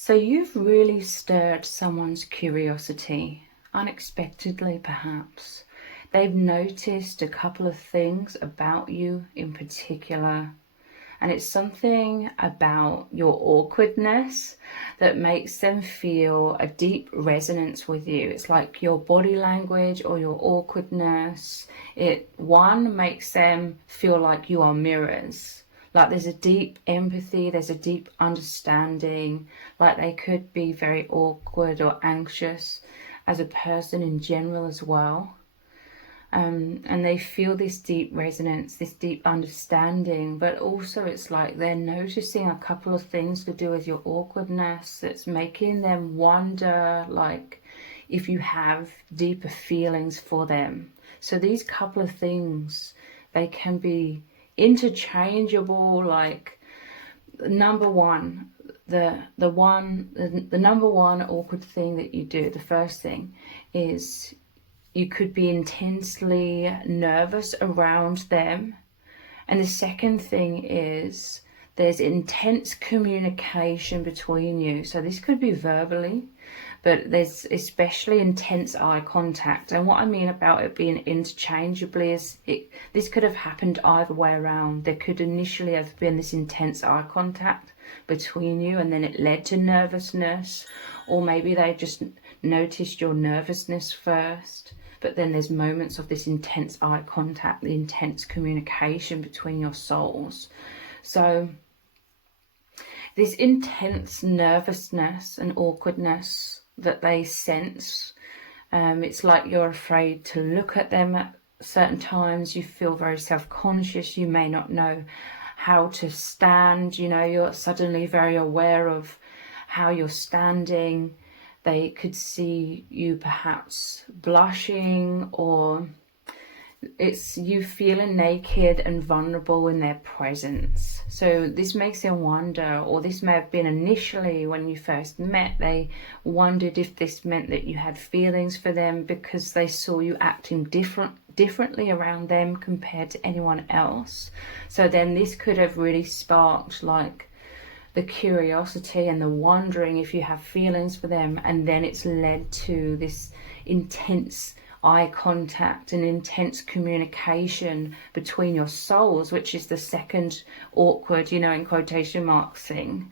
So you've really stirred someone's curiosity, unexpectedly perhaps. They've noticed a couple of things about you in particular, and it's something about your awkwardness that makes them feel a deep resonance with you. It's like your body language or your awkwardness. One makes them feel like you are mirrors. Like there's a deep empathy, there's a deep understanding, like they could be very awkward or anxious as a person in general as well. And they feel this deep resonance, this deep understanding, but also it's like they're noticing a couple of things to do with your awkwardness that's making them wonder, like, if you have deeper feelings for them. So these couple of things, they can be interchangeable. Like number one, the number one awkward thing that you do, the first thing is you could be intensely nervous around them. And the second thing is there's intense communication between you. So this could be verbally, but there's especially intense eye contact. And what I mean about it being interchangeably is this could have happened either way around. There could initially have been this intense eye contact between you, and then it led to nervousness, or maybe they just noticed your nervousness first. But then there's moments of this intense eye contact, the intense communication between your souls. So this intense nervousness and awkwardness that they sense, it's like you're afraid to look at them at certain times. You feel very self-conscious. You may not know how to stand. You know, you're suddenly very aware of how you're standing. They could see you perhaps blushing, or it's you feeling naked and vulnerable in their presence. So this makes them wonder, or this may have been initially when you first met, they wondered if this meant that you had feelings for them because they saw you acting differently around them compared to anyone else. So then this could have really sparked like the curiosity and the wondering if you have feelings for them, and then it's led to this intense eye contact and intense communication between your souls, which is the second awkward, in quotation marks thing,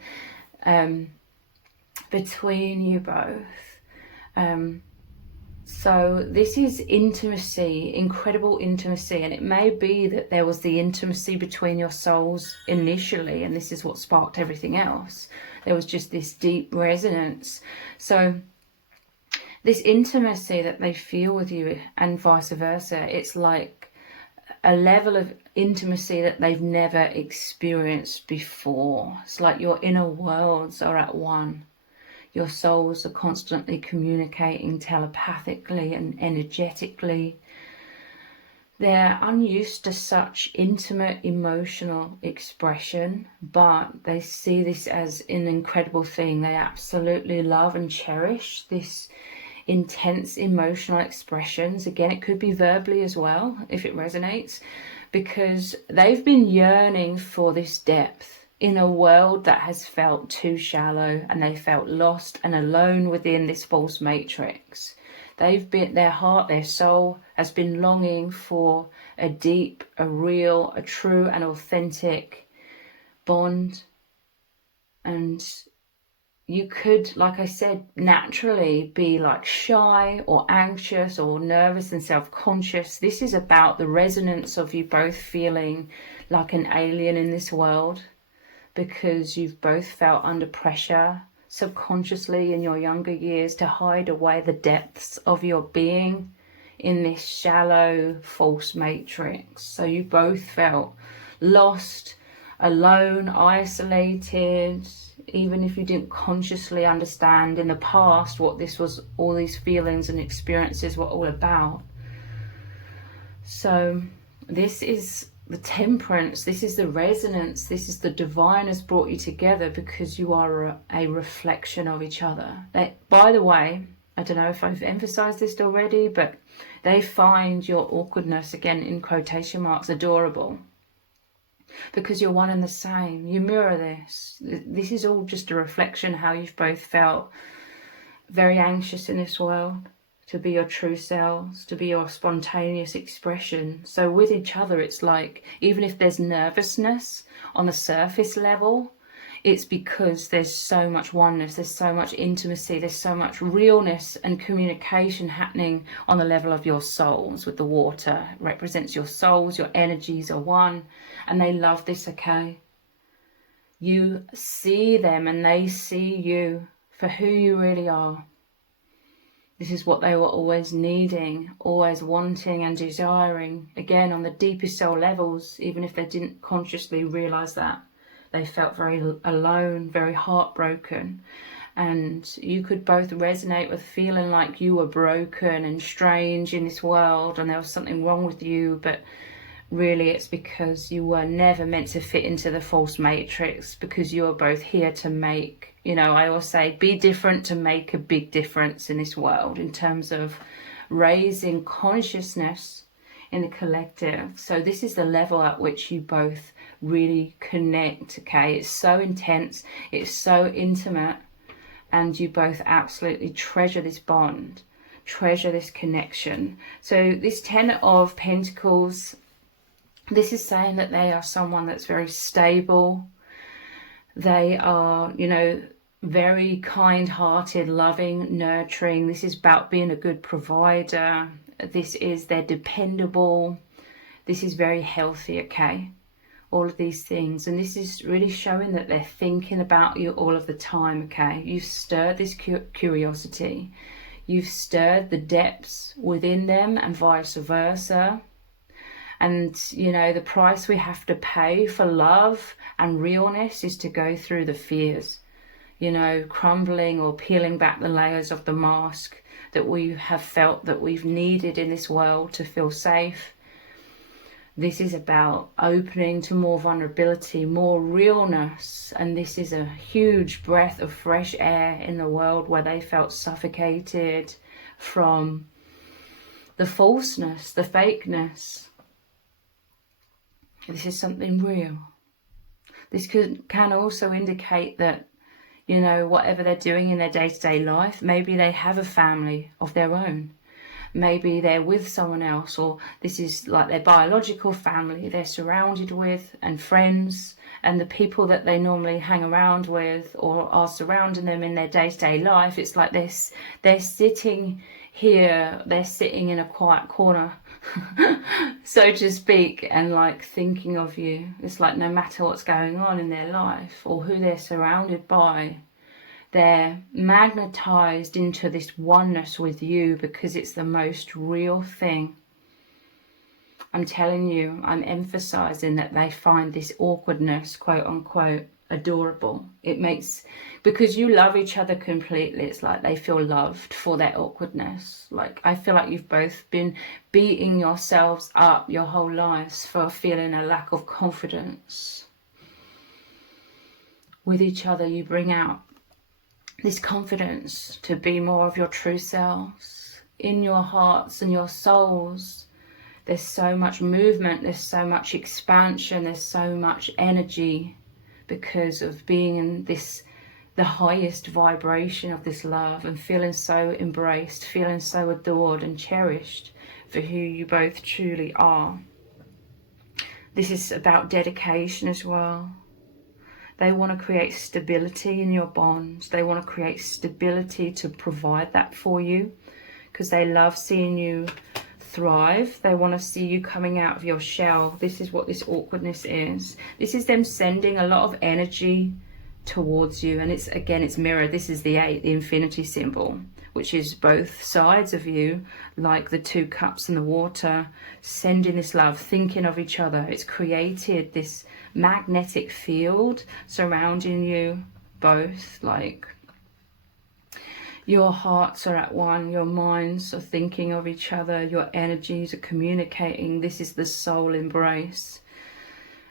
between you both. So this is intimacy, incredible intimacy, and it may be that there was the intimacy between your souls initially, and this is what sparked everything else. There was just this deep resonance. So this intimacy that they feel with you and vice versa, it's like a level of intimacy that they've never experienced before. It's like your inner worlds are at one. Your souls are constantly communicating telepathically and energetically. They're unused to such intimate emotional expression, but they see this as an incredible thing. They absolutely love and cherish this intense emotional expressions. Again, it could be verbally as well, if it resonates, because they've been yearning for this depth in a world that has felt too shallow, and they felt lost and alone within this false matrix. Their heart, their soul has been longing for a deep, a real, a true and authentic bond. And you could, like I said, naturally be like shy or anxious or nervous and self-conscious. This is about the resonance of you both feeling like an alien in this world, because you've both felt under pressure subconsciously in your younger years to hide away the depths of your being in this shallow false matrix. So you both felt lost, alone, isolated, even if you didn't consciously understand in the past what this was, all these feelings and experiences were all about. So this is the temperance, this is the resonance, this is the divine has brought you together, because you are a reflection of each other. By the way, I don't know if I've emphasized this already, but they find your awkwardness, again in quotation marks, adorable. because you're one and the same. You mirror this. This is all just a reflection how you've both felt very anxious in this world, to be your true selves, to be your spontaneous expression. So with each other, it's like, even if there's nervousness on the surface level, it's because there's so much oneness, there's so much intimacy, there's so much realness and communication happening on the level of your souls. With the water, it represents your souls, your energies are one, and they love this, okay? You see them and they see you for who you really are. This is what they were always needing, always wanting and desiring. Again, on the deepest soul levels, even if they didn't consciously realize that, they felt very alone, very heartbroken. And you could both resonate with feeling like you were broken and strange in this world and there was something wrong with you, but really it's because you were never meant to fit into the false matrix, because you are both here to make, I always say, be different to make a big difference in this world in terms of raising consciousness in the collective. So this is the level at which you both really connect, okay? It's so intense, it's so intimate, and you both absolutely treasure this bond, treasure this connection. So this 10 of Pentacles, this is saying that they are someone that's very stable. They are, very kind-hearted, loving, nurturing. This is about being a good provider. They're dependable. This is very healthy, okay? All of these things. And this is really showing that they're thinking about you all of the time, okay? You've stirred this curiosity. You've stirred the depths within them and vice versa. And, the price we have to pay for love and realness is to go through the fears, crumbling or peeling back the layers of the mask that we have felt that we've needed in this world to feel safe. This is about opening to more vulnerability, more realness. And this is a huge breath of fresh air in the world where they felt suffocated from the falseness, the fakeness. This is something real. This can also indicate that, whatever they're doing in their day-to-day life, maybe they have a family of their own. Maybe they're with someone else, or this is like their biological family they're surrounded with, and friends, and the people that they normally hang around with or are surrounding them in their day-to-day life. It's like they're sitting here, they're sitting in a quiet corner, so to speak, and like thinking of you. It's like no matter what's going on in their life or who they're surrounded by, they're magnetized into this oneness with you because it's the most real thing. I'm telling you, I'm emphasizing that they find this awkwardness, quote unquote, adorable. Because you love each other completely, it's like they feel loved for their awkwardness. Like, I feel like you've both been beating yourselves up your whole lives for feeling a lack of confidence. With each other, you bring out this confidence to be more of your true selves. In your hearts and your souls, there's so much movement, there's so much expansion, there's so much energy because of being in the highest vibration of this love and feeling so embraced, feeling so adored and cherished for who you both truly are. This is about dedication as well. They want to create stability in your bonds. They want to create stability to provide that for you because they love seeing you thrive. They want to see you coming out of your shell. This is what this awkwardness is. This is them sending a lot of energy towards you, and it's mirror. This is the 8, the infinity symbol, which is both sides of you, like the 2 cups in the water, sending this love, thinking of each other. It's created this magnetic field surrounding you both, like your hearts are at one, your minds are thinking of each other, your energies are communicating. This is the soul embrace.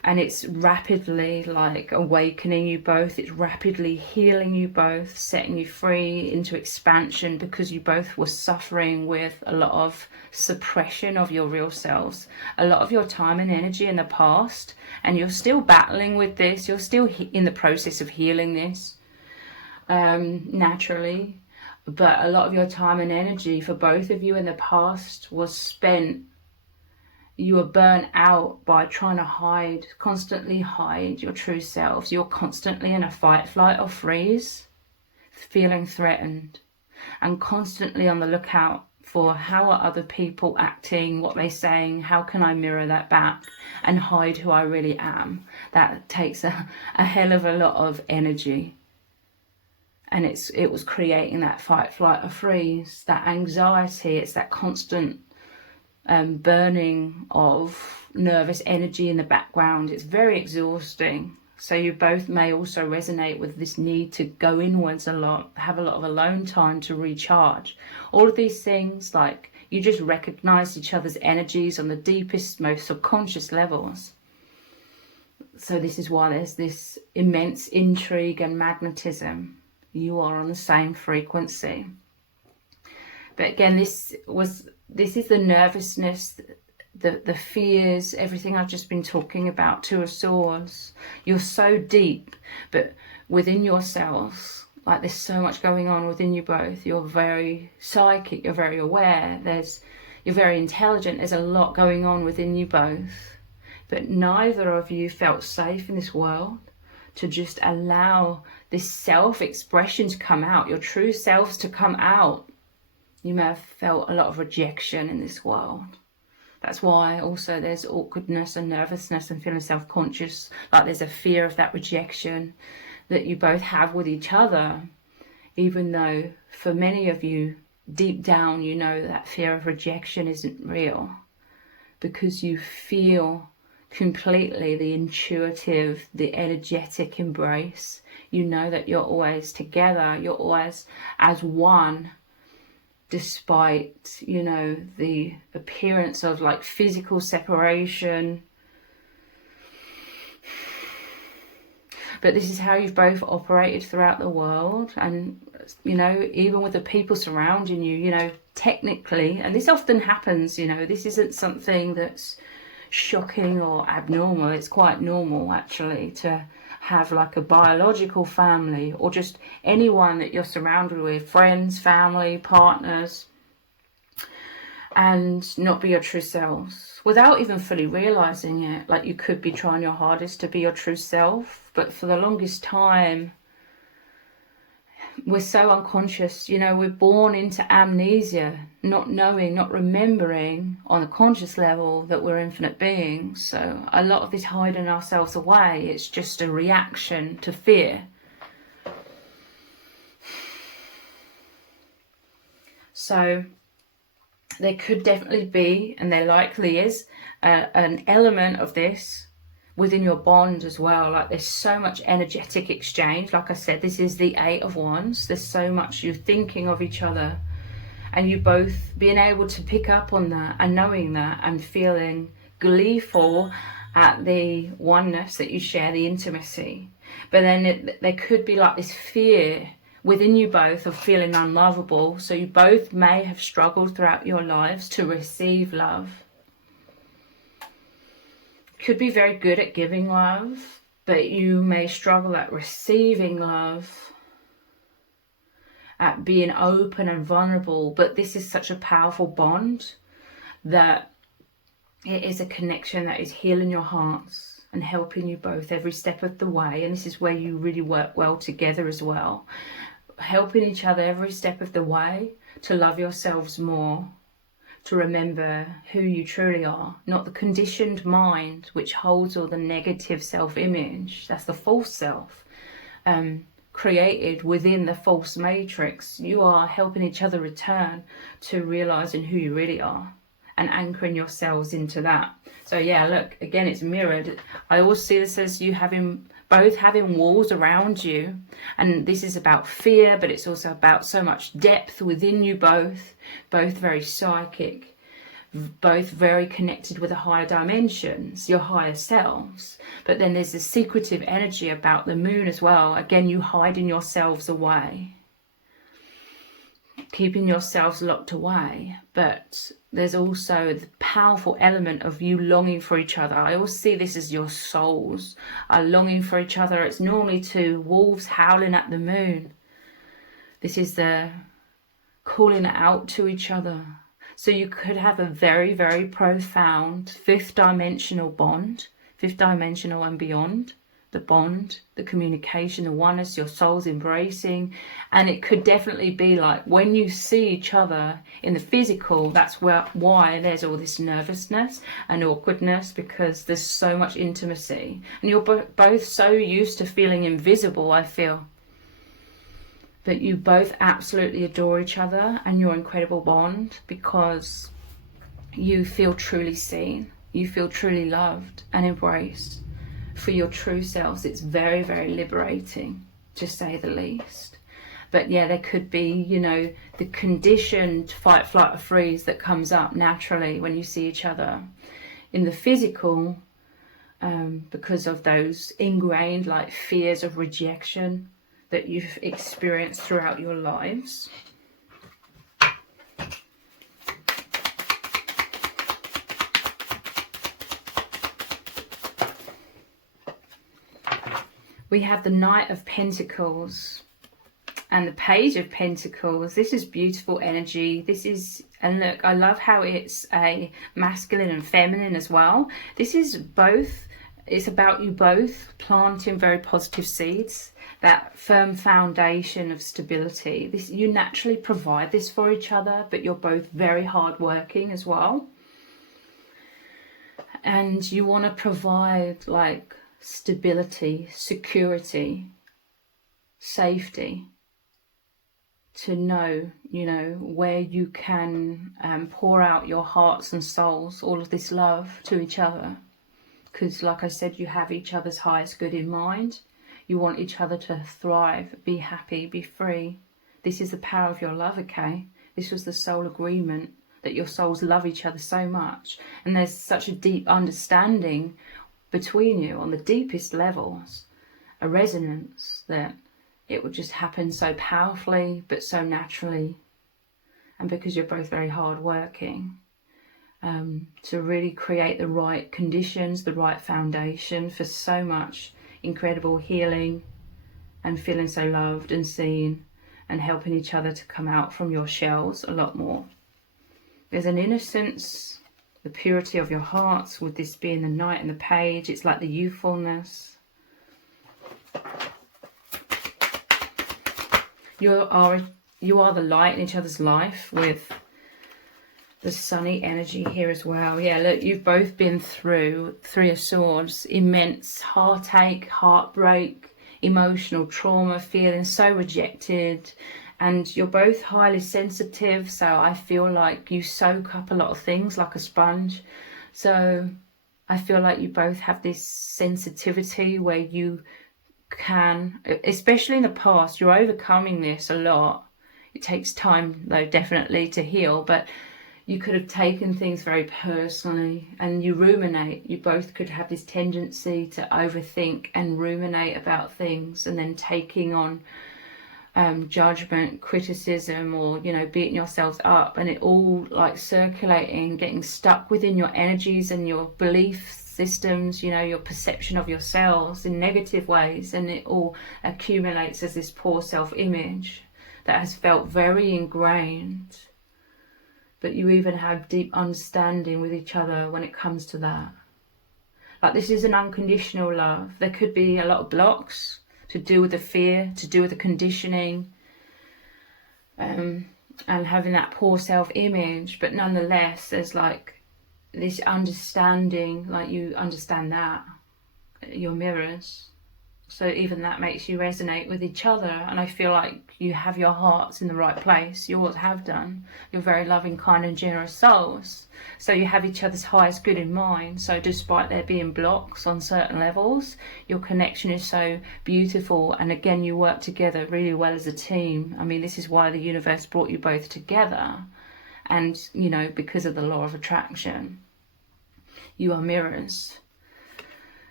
and it's rapidly like awakening you both. It's rapidly healing you both, setting you free into expansion, because you both were suffering with a lot of suppression of your real selves, a lot of your time and energy in the past, and you're still battling with this. You're still in the process of healing this naturally, but a lot of your time and energy for both of you in the past was spent. You were burnt out by trying to constantly hide your true selves. You're constantly in a fight, flight or freeze, feeling threatened, and constantly on the lookout for how are other people acting, what they're saying, how can I mirror that back and hide who I really am. That takes a hell of a lot of energy. And it was creating that fight, flight or freeze, that anxiety. It's that constant burning of nervous energy in the background. It's very exhausting. So you both may also resonate with this need to go inwards a lot, have a lot of alone time to recharge. All of these things, like, you just recognize each other's energies on the deepest, most subconscious levels. So this is why there's this immense intrigue and magnetism. You are on the same frequency. But again, this is the nervousness, the fears, everything I've just been talking about. Two of Swords. You're so deep, but within yourselves, like, there's so much going on within you both. You're very psychic, you're very aware, you're very intelligent. There's a lot going on within you both, but neither of you felt safe in this world to just allow this self-expression to come out, your true selves to come out. You may have felt a lot of rejection in this world. That's why also there's awkwardness and nervousness and feeling self-conscious, like there's a fear of that rejection that you both have with each other, even though for many of you, deep down, you know that fear of rejection isn't real, because you feel completely the intuitive, the energetic embrace. You know that you're always together, you're always as one, despite, you know, the appearance of like physical separation. But this is how you've both operated throughout the world. And, you know, even with the people surrounding you, you know, technically, and this often happens, you know, this isn't something that's shocking or abnormal. It's quite normal, actually, to have like a biological family, or just anyone that you're surrounded with, friends, family, partners, and not be your true selves without even fully realizing it. Like, you could be trying your hardest to be your true self, but for the longest time we're so unconscious. You know, we're born into amnesia, not knowing, not remembering on a conscious level that we're infinite beings. So a lot of this hiding ourselves away, it's just a reaction to fear. So there could definitely be, and there likely is, an element of this within your bond as well. Like, there's so much energetic exchange. Like I said, this is the 8 of Wands. There's so much you're thinking of each other, and you both being able to pick up on that and knowing that and feeling gleeful at the oneness that you share, the intimacy. But then there could be like this fear within you both of feeling unlovable. So you both may have struggled throughout your lives to receive love. Could be very good at giving love, but you may struggle at receiving love, at being open and vulnerable. But this is such a powerful bond that it is a connection that is healing your hearts and helping you both every step of the way. And this is where you really work well together as well, helping each other every step of the way to love yourselves more, to remember who you truly are, not the conditioned mind which holds all the negative self-image. That's the false self, created within the false matrix. You are helping each other return to realizing who you really are and anchoring yourselves into that. So yeah, look, again, it's mirrored. I always see this as you both having walls around you, and this is about fear, but it's also about so much depth within you both very psychic, both very connected with the higher dimensions, your higher selves. But then there's this secretive energy about the moon as well. Again, you hiding yourselves away, keeping yourselves locked away. But there's also the powerful element of you longing for each other. I always see this as your souls are longing for each other. It's normally two wolves howling at the moon. This is the calling out to each other. So you could have a very, very profound fifth dimensional bond, fifth dimensional and beyond, the bond, the communication, the oneness, your souls embracing. And it could definitely be like when you see each other in the physical, that's why there's all this nervousness and awkwardness, because there's so much intimacy. And you're both so used to feeling invisible, I feel. But you both absolutely adore each other and your incredible bond, because you feel truly seen. You feel truly loved and embraced for your true selves. It's very, very liberating, to say the least. But yeah, there could be, you know, the conditioned fight, flight or freeze that comes up naturally when you see each other in the physical, because of those ingrained like fears of rejection that you've experienced throughout your lives. We have the Knight of Pentacles and the Page of Pentacles. This is beautiful energy. This is, and look, I love how it's a masculine and feminine as well. This is both, it's about you both planting very positive seeds, that firm foundation of stability. This, you naturally provide this for each other, but you're both very hardworking as well. And you want to provide like stability, security, safety, to know, you know, where you can pour out your hearts and souls, all of this love to each other. Because like I said, you have each other's highest good in mind. You want each other to thrive, be happy, be free. This is the power of your love, okay? This was the soul agreement, that your souls love each other so much. And there's such a deep understanding between you on the deepest levels, a resonance that it would just happen so powerfully, but so naturally. And because you're both very hardworking, to really create the right conditions, the right foundation for so much incredible healing and feeling so loved and seen and helping each other to come out from your shells a lot more. There's an innocence, the purity of your hearts, with this being the Knight and the Page. It's like the youthfulness. You are the light in each other's life, with the sunny energy here as well. Yeah, look, you've both been through Three of Swords, immense heartache, heartbreak, emotional trauma, feeling so rejected, and you're both highly sensitive, so I feel like you soak up a lot of things like a sponge. So I feel like you both have this sensitivity where you can, especially in the past, you're overcoming this a lot. It takes time though, definitely, to heal, but you could have taken things very personally, and you ruminate. You both could have this tendency to overthink and ruminate about things, and then taking on judgment, criticism, or, you know, beating yourselves up, and it all like circulating, getting stuck within your energies and your belief systems, you know, your perception of yourselves in negative ways, and it all accumulates as this poor self-image that has felt very ingrained. But you even have deep understanding with each other when it comes to that. Like, this is an unconditional love. There could be a lot of blocks to do with the fear, to do with the conditioning, and having that poor self-image. But nonetheless, there's like this understanding, like you understand that you're mirrors. So even that makes you resonate with each other. And I feel like you have your hearts in the right place. You always have done. You're very loving, kind and generous souls. So you have each other's highest good in mind. So despite there being blocks on certain levels, your connection is so beautiful. And again, you work together really well as a team. I mean, this is why the universe brought you both together. And, you know, because of the law of attraction, you are mirrors.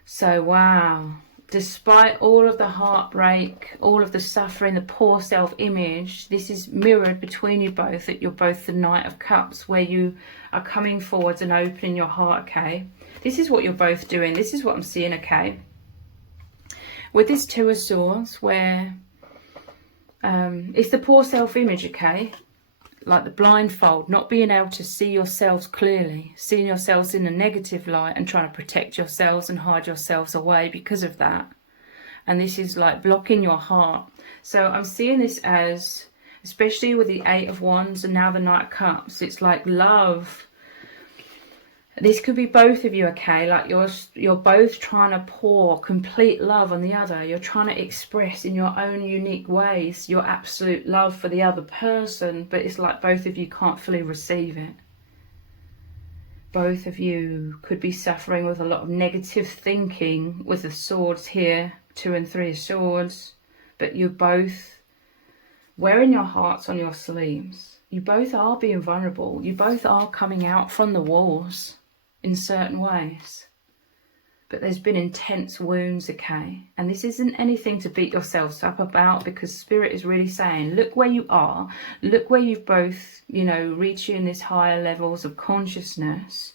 So, wow. Despite all of the heartbreak, all of the suffering, the poor self-image, this is mirrored between you both, that you're both the Knight of Cups, where you are coming forwards and opening your heart, okay? This is what you're both doing. This is what I'm seeing, okay? With this Two of Swords, where it's the poor self-image, okay? Like the blindfold, not being able to see yourselves clearly, seeing yourselves in a negative light and trying to protect yourselves and hide yourselves away because of that. And this is like blocking your heart. So I'm seeing this as, especially with the Eight of Wands and now the Knight of Cups, it's like love. This could be both of you, okay? Like you're both trying to pour complete love on the other. You're trying to express in your own unique ways your absolute love for the other person, but it's like both of you can't fully receive it. Both of you could be suffering with a lot of negative thinking with the swords here, 2 and 3 of Swords, but you're both wearing your hearts on your sleeves. You both are being vulnerable. You both are coming out from the walls in certain ways, but there's been intense wounds, okay? And this isn't anything to beat yourselves up about, because Spirit is really saying, look where you are, look where you've both, you know, reaching these higher levels of consciousness.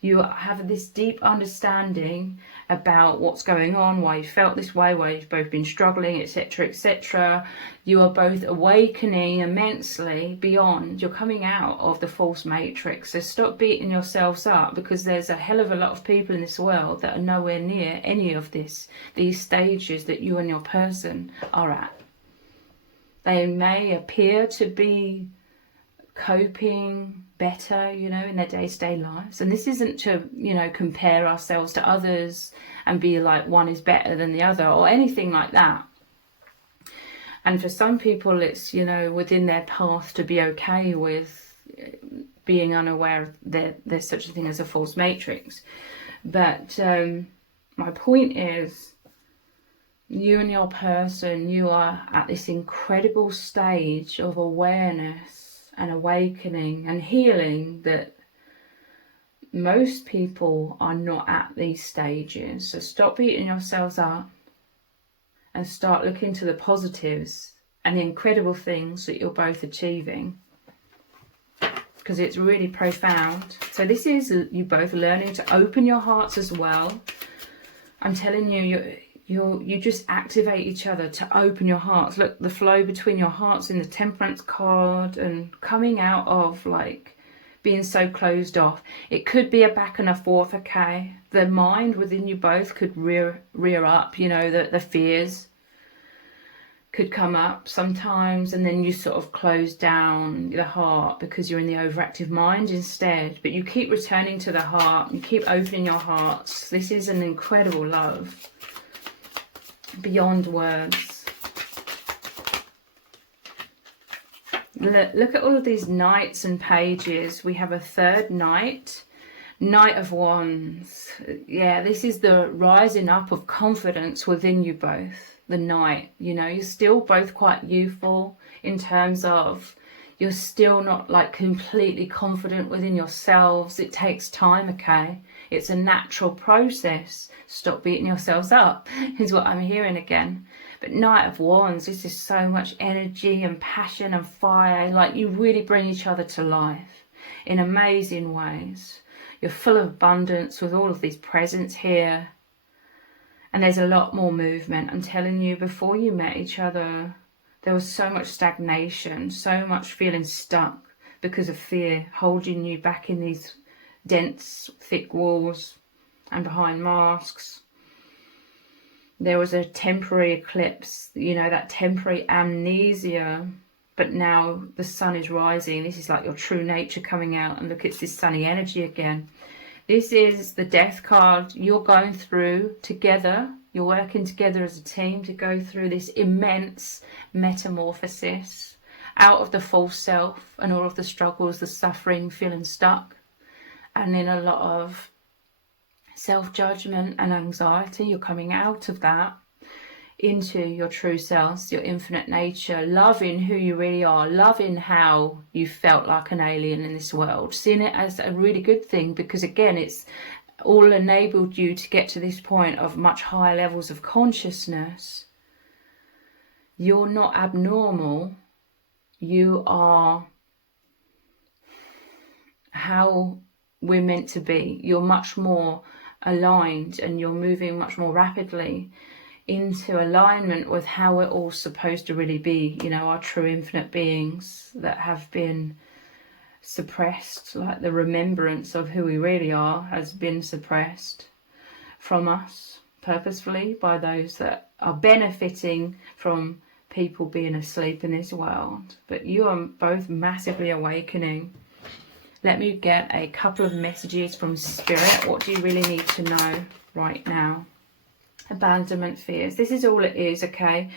You have this deep understanding about what's going on, why you felt this way, why you've both been struggling, etc., etc. You are both awakening immensely beyond. You're coming out of the false matrix. So stop beating yourselves up, because there's a hell of a lot of people in this world that are nowhere near any of these stages that you and your person are at. They may appear to be coping better, you know, in their day-to-day lives, and this isn't to, you know, compare ourselves to others and be like one is better than the other or anything like that. And for some people it's, you know, within their path to be okay with being unaware that there's such a thing as a false matrix. But my point is, you and your person, you are at this incredible stage of awareness and awakening and healing that most people are not at these stages. So stop beating yourselves up and start looking to the positives and the incredible things that you're both achieving, because it's really profound. So this is you both learning to open your hearts as well. I'm telling you, you just activate each other to open your hearts. Look, the flow between your hearts in the Temperance card, and coming out of like being so closed off. It could be a back and a forth, okay? The mind within you both could rear up, you know, the fears could come up sometimes, and then you sort of close down the heart because you're in the overactive mind instead. But you keep returning to the heart, you keep opening your hearts. This is an incredible love beyond words. Look at all of these knights and pages. We have a third knight, Knight of Wands. Yeah, this is the rising up of confidence within you both. The knight, you know, you're still both quite youthful in terms of you're still not like completely confident within yourselves. It takes time, okay? It's a natural process. Stop beating yourselves up is what I'm hearing again. But Knight of Wands, this is so much energy and passion and fire. Like you really bring each other to life in amazing ways. You're full of abundance with all of these presents here. And there's a lot more movement. I'm telling you, before you met each other, there was so much stagnation, so much feeling stuck because of fear, holding you back in these dense, thick walls and behind masks. There was a temporary eclipse, you know, that temporary amnesia. But now the sun is rising. This is like your true nature coming out. And look, it's this sunny energy again. This is the Death card. You're going through together. You're working together as a team to go through this immense metamorphosis out of the false self and all of the struggles, the suffering, feeling stuck, and in a lot of self-judgment and anxiety. You're coming out of that into your true selves, your infinite nature, loving who you really are, loving how you felt like an alien in this world, seeing it as a really good thing, because again, it's all enabled you to get to this point of much higher levels of consciousness. You're not abnormal. You are how we're meant to be. You're much more aligned, and you're moving much more rapidly into alignment with how we're all supposed to really be, you know, our true infinite beings that have been suppressed, like the remembrance of who we really are has been suppressed from us purposefully by those that are benefiting from people being asleep in this world. But you are both massively awakening. Let me get a couple of messages from Spirit. What do you really need to know right now? Abandonment fears. This is all it is, okay?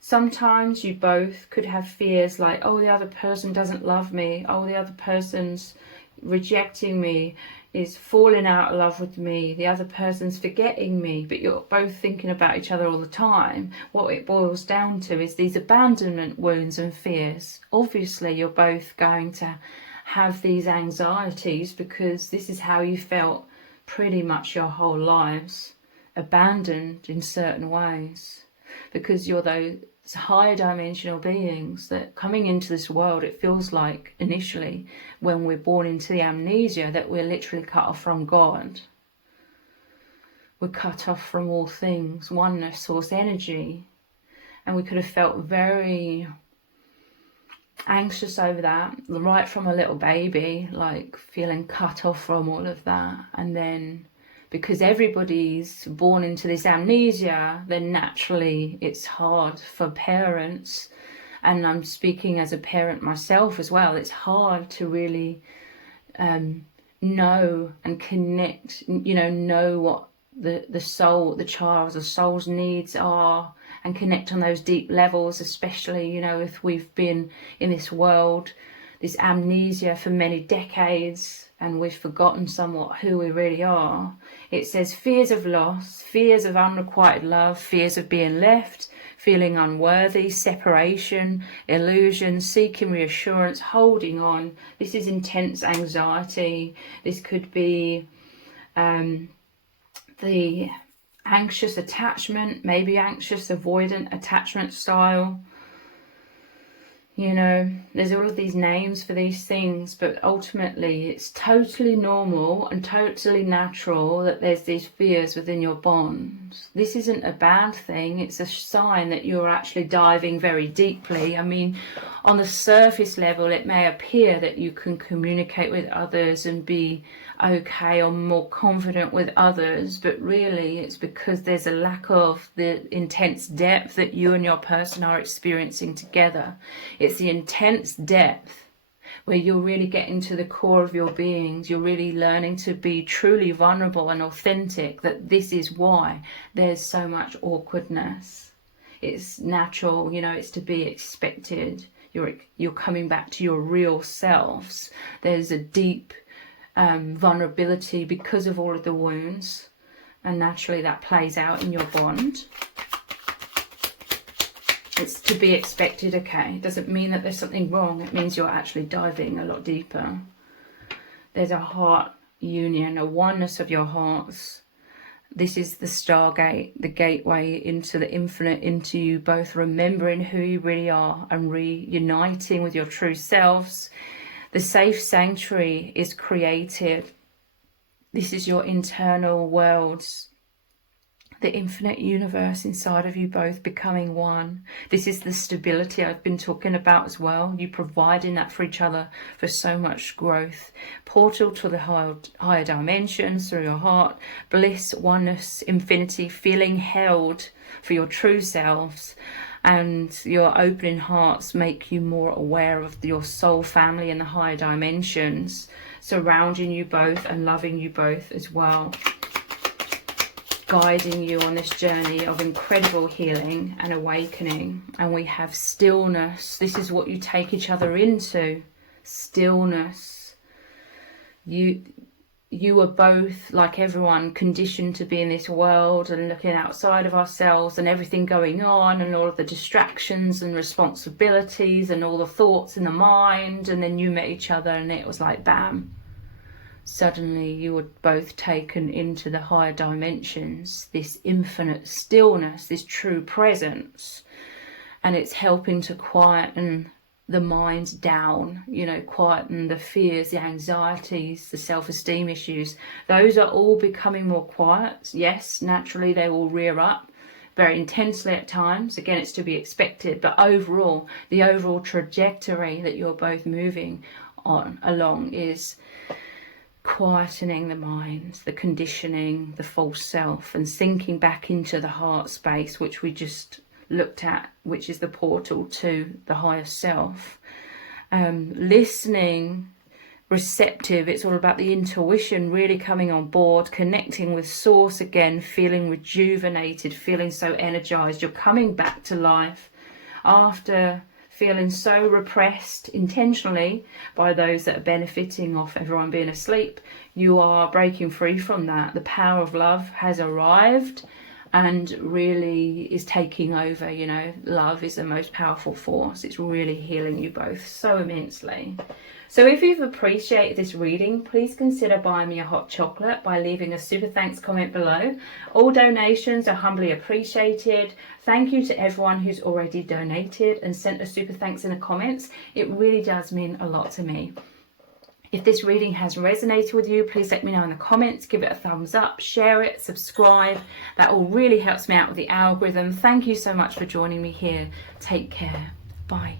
Sometimes you both could have fears like, oh, the other person doesn't love me. Oh, the other person's rejecting me, is falling out of love with me. The other person's forgetting me. But you're both thinking about each other all the time. What it boils down to is these abandonment wounds and fears. Obviously, you're both going to have these anxieties because this is how you felt pretty much your whole lives. Abandoned in certain ways, because you're those higher dimensional beings that coming into this world, it feels like initially when we're born into the amnesia that we're literally cut off from God. We're cut off from all things, oneness, source energy, and we could have felt very anxious over that right from a little baby, like feeling cut off from all of that. And then because everybody's born into this amnesia, then naturally it's hard for parents, and I'm speaking as a parent myself as well, it's hard to really know and connect, you know what the soul, the child's, the soul's needs are, and connect on those deep levels, especially, you know, if we've been in this world, this amnesia for many decades, and we've forgotten somewhat who we really are. It says fears of loss, fears of unrequited love, fears of being left, feeling unworthy, separation, illusion, seeking reassurance, holding on. This is intense anxiety. This could be the anxious attachment, maybe anxious avoidant attachment style. You know, there's all of these names for these things, but ultimately it's totally normal and totally natural that there's these fears within your bonds. This isn't a bad thing. It's a sign that you're actually diving very deeply. I mean, on the surface level, it may appear that you can communicate with others and be okay or more confident with others, but really it's because there's a lack of the intense depth that you and your person are experiencing together. It's the intense depth where you're really getting to the core of your beings. You're really learning to be truly vulnerable and authentic, that this is why there's so much awkwardness. It's natural, you know, it's to be expected. You're coming back to your real selves. There's a deep vulnerability because of all of the wounds, and naturally that plays out in your bond. It's to be expected, okay? It doesn't mean that there's something wrong. It means you're actually diving a lot deeper. There's a heart union, a oneness of your hearts. This is the stargate, the gateway into the infinite, into you both remembering who you really are and reuniting with your true selves. The safe sanctuary is created. This is your internal worlds, the infinite universe inside of you both becoming one. This is the stability I've been talking about as well. You providing that for each other for so much growth. Portal to the higher dimensions through your heart. Bliss, oneness, infinity, feeling held for your true selves. And your opening hearts make you more aware of your soul family in the higher dimensions, surrounding you both and loving you both as well, guiding you on this journey of incredible healing and awakening. And we have stillness. This is what you take each other into. Stillness. you are both, like everyone, conditioned to be in this world and looking outside of ourselves and everything going on and all of the distractions and responsibilities and all the thoughts in the mind. And then you met each other and it was like, bam, suddenly you were both taken into the higher dimensions, this infinite stillness, this true presence. And it's helping to quieten the mind down, you know, quieten the fears, the anxieties, the self-esteem issues. Those are all becoming more quiet. Yes, naturally they will rear up very intensely at times. Again, it's to be expected, but overall, the overall trajectory that you're both moving on along is quietening the mind, the conditioning, the false self, and sinking back into the heart space, which we just looked at, which is the portal to the higher self. Listening, receptive, it's all about the intuition really coming on board, connecting with source again, feeling rejuvenated, feeling so energized. You're coming back to life after feeling so repressed intentionally by those that are benefiting off everyone being asleep. You are breaking free from that. The power of love has arrived and really is taking over. You know, love is the most powerful force. It's really healing you both so immensely. So if you've appreciated this reading, please consider buying me a hot chocolate by leaving a super thanks comment below. All donations are humbly appreciated. Thank you to everyone who's already donated and sent a super thanks in the comments. It really does mean a lot to me. If this reading has resonated with you, please let me know in the comments. Give it a thumbs up, share it, subscribe. That all really helps me out with the algorithm. Thank you so much for joining me here. Take care. Bye.